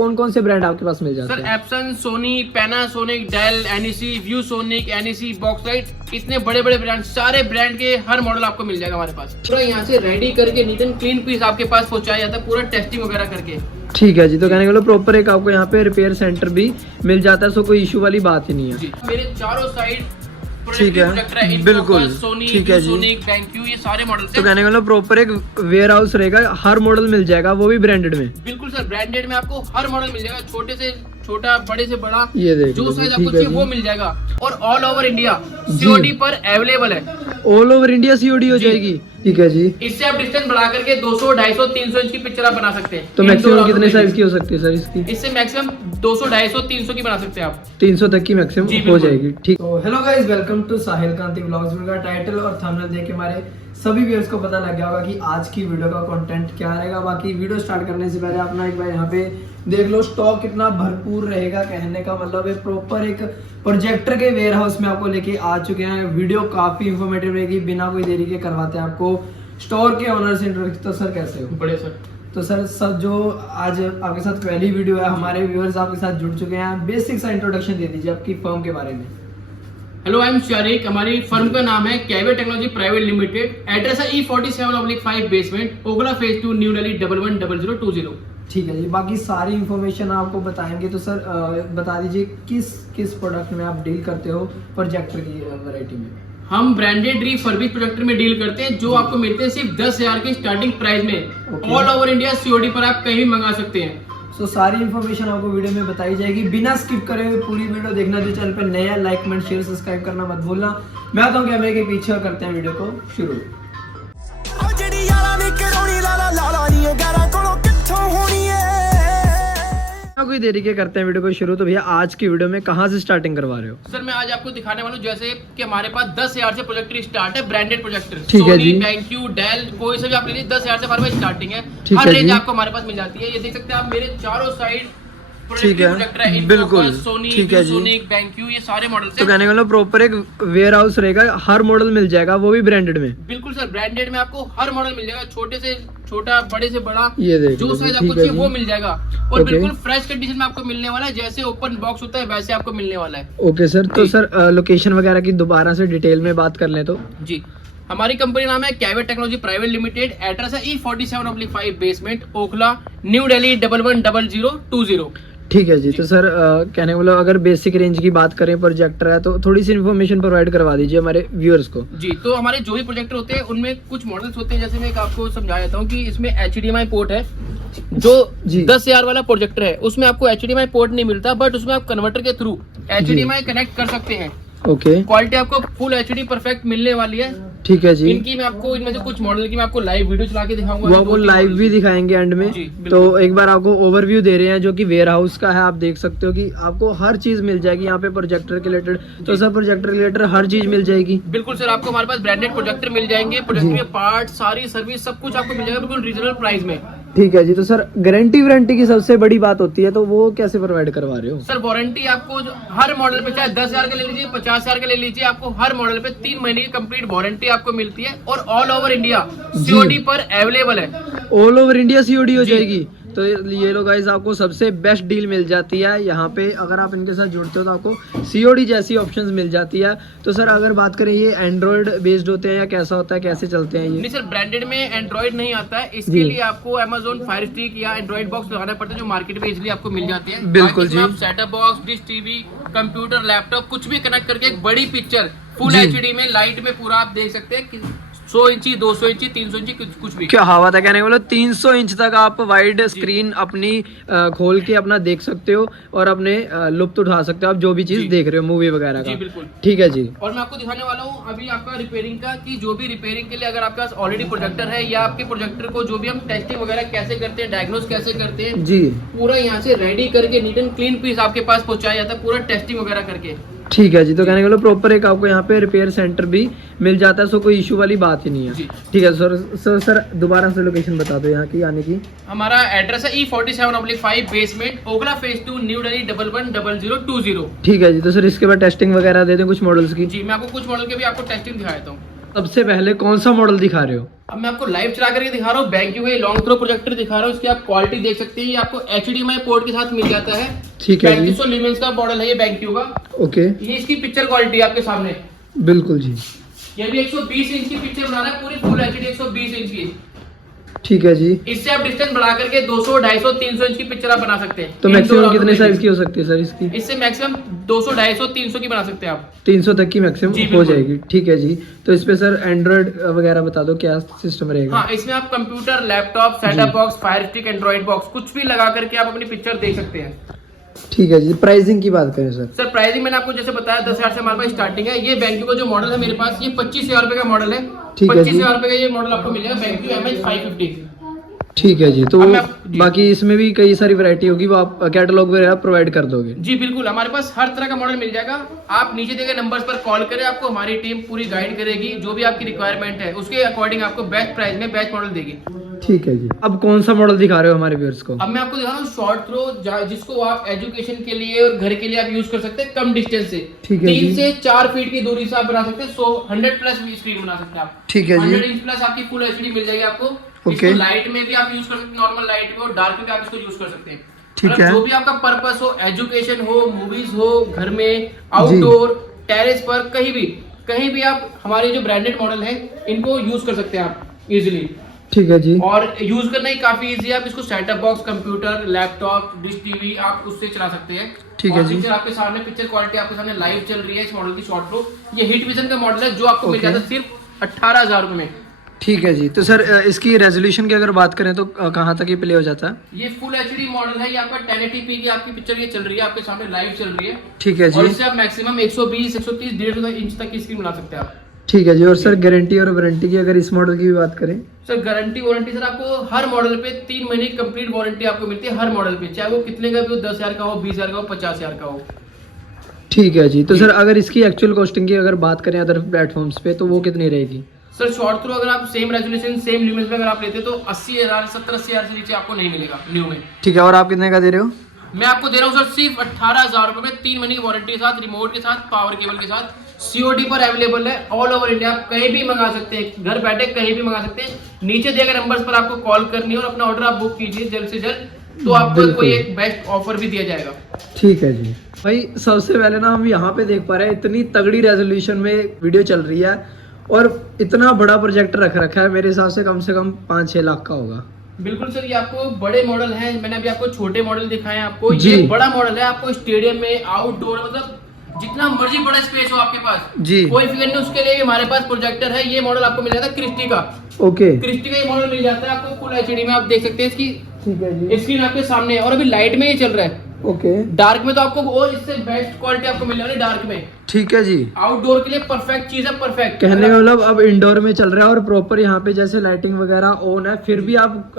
कौन कौन से ब्रांड आपके पास मिल जाते सर हैं? Epson, Sony, Panasonic, Dell, NEC, ViewSonic, NEC, Boxlight, इतने बड़े बड़े ब्रांड, सारे ब्रांड के हर मॉडल आपको मिल जाएगा हमारे पास। पूरा यहाँ से रेडी करके नीट एंड क्लीन पीस आपके पास पहुंचाया जाता है, पूरा टेस्टिंग वगैरह करके। ठीक है जी, तो कहने के लिए प्रॉपर एक आपको यहाँ पे रिपेयर सेंटर भी मिल जाता है, सो कोई इशू वाली बात ही नहीं है। जी मेरे चारों साइड ठीक है, बिल्कुल ठीक है जी। थैंक यू, ये सारे मॉडल तो कहने का प्रॉपर एक वेयर हाउस रहेगा, हर मॉडल मिल जाएगा, वो भी ब्रांडेड में। बिल्कुल सर, ब्रांडेड में आपको हर मॉडल मिल जाएगा, छोटे से छोटा, बड़े से बड़ा, ये देख जो लो, साइज ठीक आपको है चाहिए जी। वो मिल जाएगा। और ऑल ओवर इंडिया सीओडी पर अवेलेबल है। ऑल ओवर इंडिया सीओडी हो जाएगी। ठीक है जी। इससे आप डिस्टेंस बढ़ा करके 200, 250, 300 इंच की पिक्चर आप बना सकते हैं। तो मैक्सिमम कितने साइज की हो सकती है सर इसकी? इससे मैक्सिमम 200, 250, 300 की बना सकते हैं आप। 300 तक की मैक्सिमम जी, हो बिल्कुल। जाएगी। ठीक। तो hello guys, welcome to Sahil Kanti vlogs. का टाइटल और थंबनेल देख के हमारे सभी व्यूअर्स को पता लग गया होगा कि आज की वीडियो का कंटेंट क्या रहेगा। बाकी वीडियो स्टार्ट करने से पहले अपना एक बार यहाँ पे देख लो, स्टॉक कितना भरपूर रहेगा। कहने का मतलब है प्रॉपर एक प्रोजेक्टर के वेयर हाउस में आपको लेके आ चुके हैं। वीडियो काफी इंफॉर्मेटिव रहेगी, बिना कोई देरी के करवाते हैं आपको स्टोर के ओनर से इंट्रोडक्शन। तो सर कैसे हो? बड़े सर। तो सर जो आज आपके साथ पहली वीडियो है, हमारे व्यूअर्स आपके साथ जुड़ चुके हैं, बेसिक सा इंट्रोडक्शन दे दीजिए आपकी फर्म के बारे में। Hello, I am Shariq. हमारी फर्म का नाम है कैवे टेक्नोलॉजी प्राइवेट लिमिटेड। एड्रेस है E47/5 basement, Okhla phase 2, new Delhi 110020। ठीक है जी, बाकी सारी इन्फॉर्मेशन आपको बताएंगे। तो सर बता दीजिए किस प्रोडक्ट में आप डील करते हो प्रोजेक्टर की वैरायटी में? हम ब्रांडेड रिफर्बिश प्रोजेक्टर में डील करते हैं, जो आपको मिलते हैं सिर्फ 10,000 के स्टार्टिंग प्राइस में। ऑल ओवर इंडिया सीओडी पर आप कहीं भी मंगा सकते हैं। सो सारी इन्फॉर्मेशन आपको वीडियो में बताई जाएगी, बिना स्किप करे हुए पूरी वीडियो देखना। जो चैनल पर नया, लाइक, कमेंट, शेयर, सब्सक्राइब करना मत भूलना। मैं आता हूँ कैमरे के पीछे और करते हैं वीडियो को शुरू। कोई देरी के करते हैं वीडियो को शुरू। तो भैया आज की वीडियो में कहाँ से स्टार्टिंग करवा रहे हो? सर मैं आज आपको दिखाने वाला हूँ जैसे कि हमारे पास 10,000 से प्रोजेक्टर स्टार्ट है, ब्रांडेड प्रोजेक्टर। ठीक है जी। BenQ, डेल, कोई से भी आप ले लीजिए, 10,000 से हमारे पास स्टार्टिंग है। ठीक हर है रेंज जी। आपको हमारे पास मिल जाती है। ये देख सकते हैं आप, मेरे चारों साइड ठीक है, प्रोजेक्टर है। बिल्कुल सोनी, ठीक है जी। व्यूसोनिक, BenQ, ये सारे मॉडल्स तो हैं। कहने का मतलब प्रॉपर एक वेयर हाउस रहेगा, हर मॉडल मिल जाएगा, वो भी ब्रांडेड में। बिल्कुल सर, ब्रांडेड में आपको हर मॉडल मिल जाएगा, छोटे से छोटा, बड़े से बड़ा, ये देख जो लो, साइज ठीक आपको है चाहिए जी। वो मिल जाएगा। और ओके। बिल्कुल फ्रेश कंडीशन में आपको मिलने वाला है, जैसे ओपन बॉक्स होता है वैसे आपको मिलने वाला है। ओके सर, तो जी। सर लोकेशन वगैरह की दोबारा से डिटेल में बात कर लें तो? जी, हमारी कंपनी नाम है कैवे टेक्नोलॉजी प्राइवेट लिमिटेड। एड्रेस है E47/5 basement, Okhla, new Delhi 110020। ठीक है जी। तो सर कहने का मतलब अगर बेसिक रेंज की बात करें, प्रोजेक्टर है तो थोड़ी सी इन्फॉर्मेशन प्रोवाइड करवा दीजिए हमारे व्यूअर्स को। जी, तो हमारे जो भी प्रोजेक्टर होते हैं उनमें कुछ मॉडल्स होते हैं, जैसे मैं एक आपको समझा देता हूँ कि इसमें HDMI पोर्ट है। जो जी। 10,000 वाला प्रोजेक्टर है उसमें आपको HDMI पोर्ट नहीं मिलता, बट उसमें आप कन्वर्टर के थ्रू HDMI कनेक्ट कर सकते हैं। ओके, क्वालिटी आपको फुल HD परफेक्ट मिलने वाली है। ठीक है जी। इनकी मैं आपको, इनमें से कुछ मॉडल की मैं आपको लाइव वीडियो चला के दिखाऊंगा। वो आपको लाइव भी दिखाएंगे एंड में। जी, बिल्कुल। तो एक बार आपको ओवरव्यू दे रहे हैं जो कि वेयर हाउस का है। आप देख सकते हो कि आपको हर चीज मिल जाएगी यहाँ पे प्रोजेक्टर के रिलेटेड। तो सर प्रोजेक्टर के रिलेटेड हर चीज मिल जाएगी? बिल्कुल सर, आपको हमारे पास ब्रांडेड प्रोजेक्टर मिल जाएंगे। प्रोजेक्टर के पार्ट, सारी सर्विस, सब कुछ आपको मिल जाएगा बिल्कुल रीजनेबल प्राइस में। ठीक है जी। तो सर गारंटी की सबसे बड़ी बात होती है, तो वो कैसे प्रोवाइड करवा रहे हो? सर वारंटी आपको हर मॉडल पे, चाहे 10,000 का ले लीजिए, 50,000 का ले लीजिए, आपको हर मॉडल पे 3 महीने की कंप्लीट वारंटी आपको मिलती है। और ऑल ओवर इंडिया सीओडी पर अवेलेबल है। ऑल ओवर इंडिया सीओडी हो जी। जाएगी। तो ये लो गाइस, आपको सबसे बेस्ट डील मिल जाती है यहाँ पे। अगर आप इनके साथ जुड़ते हो तो आपको सीओडी जैसी ऑप्शंस मिल जाती है। तो सर अगर बात करें, ये एंड्रॉइड बेस्ड होते हैं या कैसा होता है, कैसे चलते हैं ये? नहीं सर, ब्रांडेड में एंड्रॉइड नहीं आता है। इसके जी। लिए आपको Amazon Fire Stick या एंड्रॉइड बॉक्स लगाना पड़ता है, जो मार्केट में इजीली आपको मिल जाती है। बिल्कुल बाकी इसमें जी। आप setup box, dish TV, computer, laptop कुछ भी कनेक्ट करके एक बड़ी पिक्चर फुल जी। HD में लाइट में पूरा आप देख सकते हैं कि 100 इंची, 200 इंची, 300 इंची, कुछ भी। क्या हवा था, कहने का मतलब 300 इंच तक आप वाइड स्क्रीन अपनी खोल के अपना देख सकते हो और अपने लुत्फ उठा सकते हो आप जो भी चीज जी। देख रहे हो मूवी वगैरह जी का। बिल्कुल। ठीक है जी। और मैं आपको दिखाने वाला हूँ अभी आपका रिपेयरिंग का, कि जो भी रिपेयरिंग के लिए अगर आपके पास ऑलरेडी प्रोजेक्टर है, या आपके प्रोजेक्टर को जो भी हम टेस्टिंग वगैरह कैसे करते हैं, डायग्नोस कैसे करते हैं, जी पूरा यहाँ से रेडी करके नीट एंड क्लीन पीस आपके पास पहुंचाया जाता है, पूरा टेस्टिंग वगैरह करके। ठीक है जी। तो कहने का मतलब प्रॉपर एक आपको यहाँ पे रिपेयर सेंटर भी मिल जाता है, सो कोई इशू वाली बात ही नहीं है। जी। ठीक है सर दोबारा से लोकेशन बता दो यहाँ की आने की। हमारा एड्रेस है E47/5 basement, Okhla phase 2, new Delhi 110020। ठीक है जी। तो सर इसके बाद टेस्टिंग वगैरह दे दें कुछ मॉडल्स की? जी, मैं आपको कुछ मॉडल के भी आपको टेस्टिंग दिखा देता हूँ। सबसे पहले कौन सा मॉडल दिखा रहे हो? अब मैं आपको लाइव चला करके दिखा रहा हूँ। BenQ का लॉन्ग थ्रो प्रोजेक्टर दिखा रहा हूँ। इसकी आप क्वालिटी देख सकते हैं। ये आपको HDMI पोर्ट के साथ मिल जाता है। ठीक है जी। 3500 ल्यूमेंस का मॉडल है ये BenQ का। ओके, ये इसकी पिक्चर क्वालिटी आपके सामने। बिल्कुल जी। ये भी 120 इंच की पिक्चर बना रहा है, पूरी फुल HD 120 इंच की। ठीक है जी। इससे आप डिस्टेंस बढ़ा करके 200, 250, 300 इंच की पिक्चर आप बना सकते हैं। तो मैक्सिमम कितने साइज की हो सकती है सर इसकी? इससे मैक्सिमम 200, 250, 300 की बना सकते हैं आप। 300 तक की मैक्सिमम जी, हो बिल्कुल। जाएगी। ठीक है जी। तो इस पे सर एंड्रॉइड वगैरह बता दो, क्या सिस्टम रहेगा? हाँ, इसमें आप computer, laptop, setup box, fire stick, Android box कुछ भी लगा करके आप अपनी पिक्चर देख सकते हैं। ठीक है जी। प्राइसिंग की बात करें सर? सर प्राइसिंग मैंने आपको जैसे बताया 10,000 से हमारे पास स्टार्टिंग है। ये BenQ का जो मॉडल है मेरे पास, ये 25,000 रुपए का मॉडल है। ठीक है जी। 25,000 रुपए का ये मॉडल आपको मिलेगा BenQ MH550। ठीक है जी। तो अब जी। बाकी इसमें भी कई सारी वैरायटी होगी, वो आप कैटलॉग वगैरह प्रोवाइड कर दोगे? जी बिल्कुल, हमारे पास हर तरह का मॉडल मिल जाएगा। आप नीचे दिए गए नंबर्स पर कॉल करें, आपको हमारी टीम पूरी गाइड करेगी। जो भी आपकी रिक्वायरमेंट है उसके अकॉर्डिंग आपको बेस्ट प्राइस में बेस्ट मॉडल देगी। ठीक है जी। अब कौन सा मॉडल दिखा रहे हो हमारे व्यूअर्स को? अब मैं आपको दिखा रहा हूँ शॉर्ट थ्रो, जिसको आप एजुकेशन के लिए और घर के लिए आप यूज कर सकते हैं कम डिस्टेंस से। ठीक है 3 जी। से 4 फीट की दूरी से आप बना सकते हैं। 100 प्लस स्क्रीन बना सकते हैं आप। ठीक है जी। 100 इंच प्लस आपकी फुल HD मिल जाएगी आपको। ओके। इसको लाइट में भी आप यूज कर सकते हैं, नॉर्मल लाइट में और डार्क में भी आप इसको यूज कर सकते हैं। ठीक मतलब है। जो भी आपका पर्पस हो, एजुकेशन हो, मूवीज हो, घर में, आउटडोर, टेरेस पर, कहीं भी आप हमारे जो ब्रांडेड मॉडल है इनको यूज कर सकते हैं आप इजीली। ठीक है जी। और यूज करना ही काफी इजी है। आप इसको setup box, computer, laptop, dish TV आप उससे चला सकते हैं। ठीक है जी। पिक्चर आपके सामने, पिक्चर क्वालिटी आपके सामने लाइव चल रही है इस मॉडल की शॉर्ट थ्रो। ये हिट विजन का मॉडल है जो आपको मिल ओके। जाता है सिर्फ 18,000 रुपए में। ठीक है जी। तो सर इसकी रेजोल्यूशन की अगर बात करें तो कहाँ तक ये प्ले हो जाता है? ये फुल HD मॉडल है। ये आपका 1080p की आपकी पिक्चर ये चल रही है, आपके सामने लाइव चल रही है। ठीक है और जी। इससे आप मैक्सिमम 120, 130, 150 इंच तक की स्क्रीन बना सकते हैं आप। ठीक है जी। और सर गारंटी और वारंटी की अगर इस मॉडल की भी बात करें? सर गारंटी वारंटी सर आपको हर मॉडल पे 3 महीने की कंप्लीट वारंटी आपको मिलती है हर मॉडल पे, चाहे वो कितने का भी हो, 10,000 का हो, 20,000 का हो, 50,000 का हो। ठीक है जी। तो सर अगर इसकी एक्चुअल कॉस्टिंग की अगर बात करें अदर प्लेटफॉर्म्स पे तो वो कितनी रहेगी? सर शॉर्ट थ्रो अगर आप सेम रेजोल्यूशन, सेम ल्यूमेंस में अगर आप लेते तो 80,000, 70-80,000 से नीचे आपको नहीं मिलेगा न्यू में। ठीक है। और आप कितने का दे रहे हो? मैं आपको दे रहा हूँ सर सिर्फ 18,000 रुपए में, 3 महीने की वारंटी के साथ, रिमोट के साथ, पावर केबल के साथ। COD पर अवेलेबल है ऑल ओवर इंडिया। आप कहीं भी मंगा सकते हैं, घर बैठे कहीं भी मंगा सकते हैं। नीचे दिए गए नंबर्स पर आपको कॉल करनी है और अपना ऑर्डर आप बुक कीजिए जल्द से जल्द, तो आपको बिल्कुल। कोई एक बेस्ट ऑफर भी दिया जाएगा। ठीक है जी। भाई सबसे पहले ना हम यहाँ पे देख पा रहे हैं इतनी तगड़ी रेजोल्यूशन में वीडियो चल रही है और इतना बड़ा प्रोजेक्टर रख रखा है, मेरे हिसाब से कम 5-6 लाख का होगा। बिल्कुल सर, ये आपको बड़े मॉडल हैं। मैंने अभी आपको छोटे मॉडल दिखाए हैं आपको। जी। ये बड़ा मॉडल है, आपको स्टेडियम में, आउटडोर, मतलब जितना मर्जी बड़ा स्पेस हो आपके पास, जी। कोई फिक्र नहीं, उसके लिए भी हमारे पास प्रोजेक्टर है। ये मॉडल आपको मिल जाता है क्रिस्टी का। ओके। क्रिस्टी का ये मॉडल मिल जाता है आपको फुल HD में। आप देख सकते हैं इसकी ठीक है जी। स्क्रीन आपके सामने है और अभी लाइट में ही चल रहा है। ओके। डार्क में तो आपको और इससे बेस्ट क्वालिटी आपको मिलने वाली डार्क में। ठीक है जी। आउटडोर के लिए परफेक्ट चीज है, परफेक्ट। कहने का मतलब अब इंडोर में चल रहा है और प्रॉपर यहाँ पे जैसे लाइटिंग वगैरह ऑन है, फिर भी आप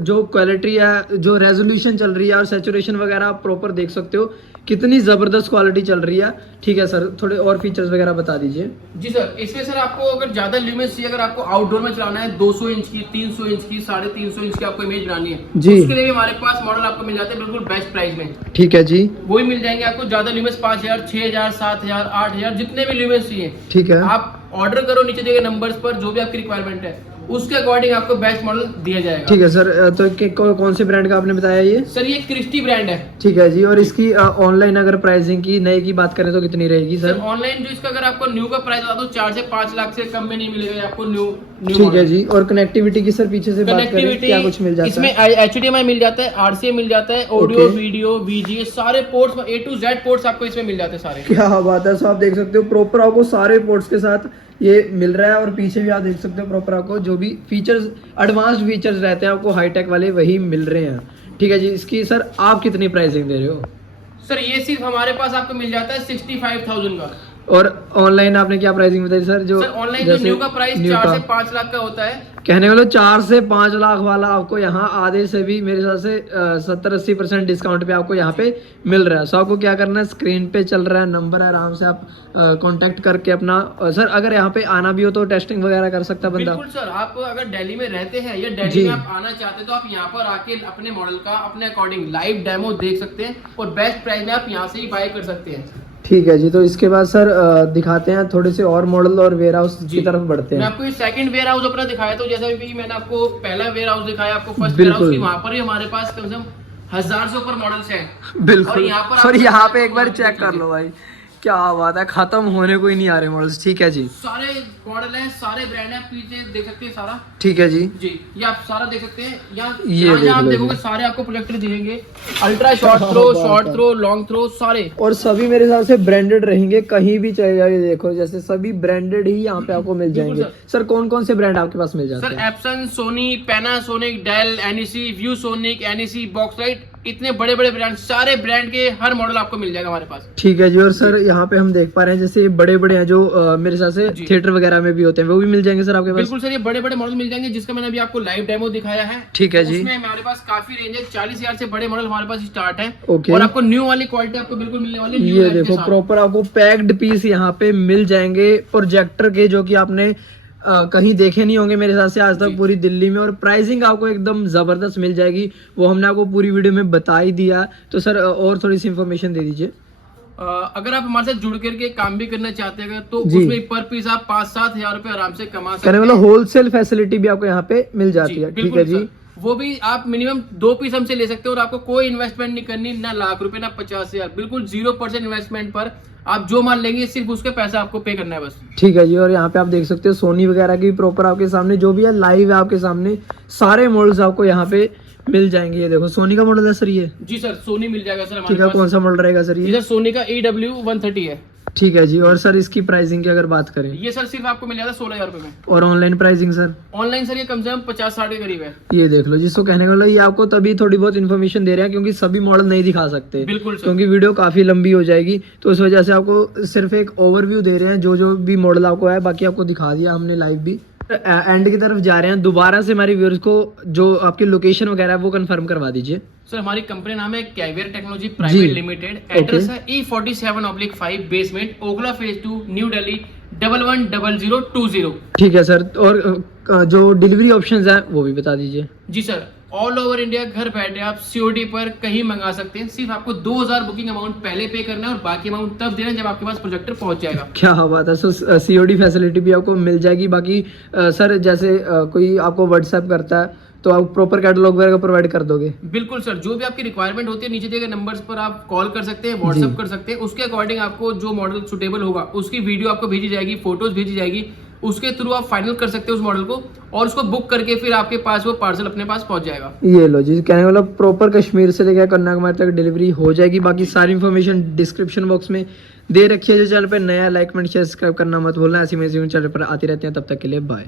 जो क्वालिटी है, जो रेजोल्यूशन चल रही है और सैचुरेशन वगैरह आप प्रॉपर देख सकते हो कितनी जबरदस्त क्वालिटी चल रही है। ठीक है सर, थोड़े और फीचर्स वगैरह बता दीजिए। जी सर, इसमें सर आपको अगर ज्यादा ल्यूमेंस चाहिए, अगर आपको आउटडोर में चलाना है 200 इंच की, 300 इंच की, 350 इंच की आपको इमेज बनानी है, जी। उसके लिए भी हमारे पास मॉडल आपको मिल जाते हैं बिल्कुल बेस्ट प्राइस में। ठीक है जी। वो ही मिल जाएंगे आपको। ज्यादा ल्यूमेंस 5,000, 6,000, 7,000, 8,000, जितने भी ल्यूमेंस चाहिए ठीक है। आप ऑर्डर करो नीचे दिए गए नंबर्स पर, जो भी आपकी रिक्वायरमेंट है उसके अकॉर्डिंग आपको बेस्ट मॉडल दिया जाएगा। ठीक है सर। तो कौन से ब्रांड का आपने बताया ये? सर ये क्रिस्टी ब्रांड है। ठीक है जी। और इसकी ऑनलाइन अगर प्राइसिंग की नए की बात करें तो कितनी रहेगी सर सर? ऑनलाइन जो इसका अगर आपको न्यू का प्राइस बता दो 4 से 5 लाख से कम में नहीं मिलेगा ये आपको न्यू ठीक है जी। और कनेक्टिविटी की सर पीछे से बात करें क्या कुछ मिल जाता इसमें है? HDMI मिल जाता है, RCA मिल जाता है, ऑडियो, वीडियो, VGA, सारे ports A to Z ports आपको इसमें मिल जाते हैं सारे। क्या बात है। सो आप देख सकते हो प्रॉपर आपको सारे पोर्ट्स के साथ ये मिल रहा है और पीछे भी आप देख सकते हो प्रॉपर आपको जो भी फीचर्स, एडवांस्ड फीचर्स रहते हैं आपको हाईटेक वाले वही मिल रहे हैं। ठीक है जी। इसकी सर आप कितनी प्राइसिंग दे रहे हो? सर ये सिर्फ हमारे पास आपको मिल जाता है 65,000 का। और ऑनलाइन आपने क्या प्राइसिंग बताई सर? जो ऑनलाइन जो न्यू का प्राइस 4 से 5 लाख का होता है। कहने वालों 4 से 5 लाख वाला आपको यहाँ आधे से भी मेरे हिसाब से 70-80% डिस्काउंट पे आपको यहाँ पे मिल रहा है। सो आपको क्या करना है, स्क्रीन पे चल रहा है नंबर है, आराम से आप कांटेक्ट करके अपना सर अगर यहाँ पे आना भी हो तो टेस्टिंग वगैरह कर सकता है बंदा। बिल्कुल सर, आप अगर दिल्ली में रहते हैं या जी। दिल्ली में आप आना चाहते हैं तो आप यहाँ पर आके अपने मॉडल का अपने अकॉर्डिंग लाइव डेमो देख सकते हैं और बेस्ट प्राइस में आप यहाँ से ही बाय कर सकते हैं। ठीक है जी। तो इसके बाद सर दिखाते हैं थोड़े से और मॉडल और वेयर हाउस जी। की तरफ बढ़ते मैं हैं। आपको सेकंड वेयर हाउस अपना दिखाया, तो जैसा भी मैंने आपको पहला वेयर हाउस दिखाया, आपको फर्स्ट वेयर हाउस बिल्कुल। की, वहाँ पर ही हमारे पास कम से कम 1000 से ऊपर मॉडल्स हैं। बिल्कुल। और यहाँ पर सर आपको यहाँ पे एक बार मॉडल चेक कर लो भाई, क्या बात है, खत्म होने को ही नहीं आ रहे मॉडल्स। ठीक है जी। सारे मॉडल हैं, सारे ब्रांड हैं, पीछे देख सकते हैं सारा। ठीक है जी। जी, ये आप सारा देख सकते हैं। यहाँ ये जहाँ देख आप लो देखोगे जी। सारे आपको प्रोजेक्टर दिखेंगे, अल्ट्रा शॉर्ट थ्रो, बात शॉर्ट है। थ्रो, लॉन्ग थ्रो, सारे। और सभी मेरे हिसाब से ब्रांडेड रहेंगे, कहीं भी चले जाइए देखो, जैसे सभी ब्रांडेड ही यहाँ पे आपको मिल बिल्कुल जाएंगे। सर। सर कौन कौन से ब्रांड आपके पास मिल जाते सर हैं? Epson, Sony, Panasonic, Dell, NEC, ViewSonic, NEC, Boxlight, इतने बड़े बड़े ब्रांड, सारे ब्रांड के हर मॉडल आपको मिल जाएगा हमारे पास। ठीक है जी। और सर यहाँ पे हम देख पा रहे हैं जैसे बड़े बड़े हैं जो मेरे हिसाब से जी। थिएटर वगैरह में भी होते हैं, वो भी मिल जाएंगे सर आपके पास? बिल्कुल सर, ये बड़े बड़े मॉडल मिल जाएंगे, जिसका मैंने अभी आपको लाइव डेमो दिखाया है। ठीक है जी। उसमें हमारे पास काफी रेंज है, 40,000 से बड़े मॉडल हमारे पास स्टार्ट है। ओके। और आपको न्यू वाली क्वालिटी आपको बिल्कुल मिलने वाली है, न्यू ये लाइफ के देखो साथ। प्रॉपर आपको पैक्ड पीस यहाँ पे मिल जाएंगे प्रोजेक्टर के, जो कि आपने कहीं देखे नहीं होंगे मेरे हिसाब से आज तक जी। पूरी दिल्ली में। और प्राइसिंग आपको एकदम जबरदस्त मिल जाएगी, वो हमने आपको पूरी वीडियो में बता ही दिया। तो सर और थोड़ी सी इन्फॉर्मेशन दे दीजिए। अगर आप हमारे साथ जुड़ करके काम भी करना चाहते हैं तो जी। उसमें पर पीस आप 5-7 हजार रुपए आराम से कमा सकते कहने हैं। वाला होलसेल फैसिलिटी भी आपको यहाँ पे मिल जाती है। ठीक बिल्कुल है जी। सर। वो भी आप मिनिमम 2 पीस हमसे ले सकते हो, और आपको कोई इन्वेस्टमेंट नहीं करनी, ना लाख रुपए ना 50,000, बिल्कुल 0% इन्वेस्टमेंट पर आप जो माल लेंगे सिर्फ उसके पैसा आपको पे करना है बस। ठीक है जी। और यहाँ पे आप देख सकते हो सोनी वगैरह की प्रॉपर आपके सामने जो भी है लाइव है आपके सामने, सारे मॉडल्स आपको यहाँ पे मिल जाएंगे। ये देखो सोनी का मॉडल है सर ये? जी सर, सोनी मिल जाएगा सर ठीक हमारे है। पास। कौन सा मॉडल रहेगा सर ये ये? सर सोनी का EW130 है। ठीक है जी। और सर इसकी प्राइसिंग की अगर बात करें? ये सर सिर्फ आपको मिल जाता है 16,000 रुपए में। और online pricing sir? Online sir ये कम से कम 50-60 के करीब है। ये देख लो, जिसको कहने वाला ये आपको तभी थोड़ी बहुत इन्फॉर्मेशन दे रहे हैं क्योंकि सभी मॉडल नहीं दिखा सकते, बिल्कुल सर। क्योंकि वीडियो काफी लंबी हो जाएगी। तो इस वजह से आपको सिर्फ एक ओवरव्यू दे रहे हैं, जो जो भी मॉडल आपको है, बाकी आपको दिखा दिया हमने लाइव भी। एंड की तरफ जा रहे हैं, दोबारा से हमारे व्यूअर्स को जो आपकी लोकेशन वगैरह है वो कंफर्म करवा दीजिए। सर हमारी कंपनी नाम है caviar technology private limited. Address है E47/5 basement, Okhla phase 2, new Delhi 110020। ठीक है सर। और जो डिलीवरी ऑप्शंस है वो भी बता दीजिए। जी सर, ऑल ओवर इंडिया घर बैठे आप COD पर कहीं मंगा सकते हैं। सिर्फ आपको 2000 बुकिंग अमाउंट पहले पे करना है, और बाकी अमाउंट तब देना है जब आपके पास प्रोजेक्टर पहुंच जाएगा। क्या बात है। सर COD फैसिलिटी भी आपको मिल जाएगी। बाकी सर जैसे कोई आपको व्हाट्सएप करता है तो आप प्रॉपर कैटलॉग वगैरह प्रोवाइड कर दोगे? बिल्कुल सर, जो भी आपकी रिक्वायरमेंट होती है नीचे दिए गए नंबर्स पर आप कॉल कर सकते हैं, व्हाट्सएप कर सकते हैं। उसके अकॉर्डिंग आपको जो मॉडल सुटेबल होगा उसकी वीडियो आपको भेजी जाएगी, फोटोज भेजी जाएगी, उसके थ्रू आप फाइनल कर सकते हैं उस मॉडल को, और उसको बुक करके फिर आपके पास वो पार्सल अपने पास पहुंच जाएगा। ये लो जी, कहने वाला प्रॉपर कश्मीर से लेकर कन्याकुमारी तक डिलीवरी हो जाएगी। बाकी सारी इन्फॉर्मेशन डिस्क्रिप्शन बॉक्स में दे रखी है। जो चैनल पर नया लाइक कमेंट शेयर सब्सक्राइब करना मत भूलना। ऐसी चैनल पर आती रहती हैं। तब तक के लिए बाय।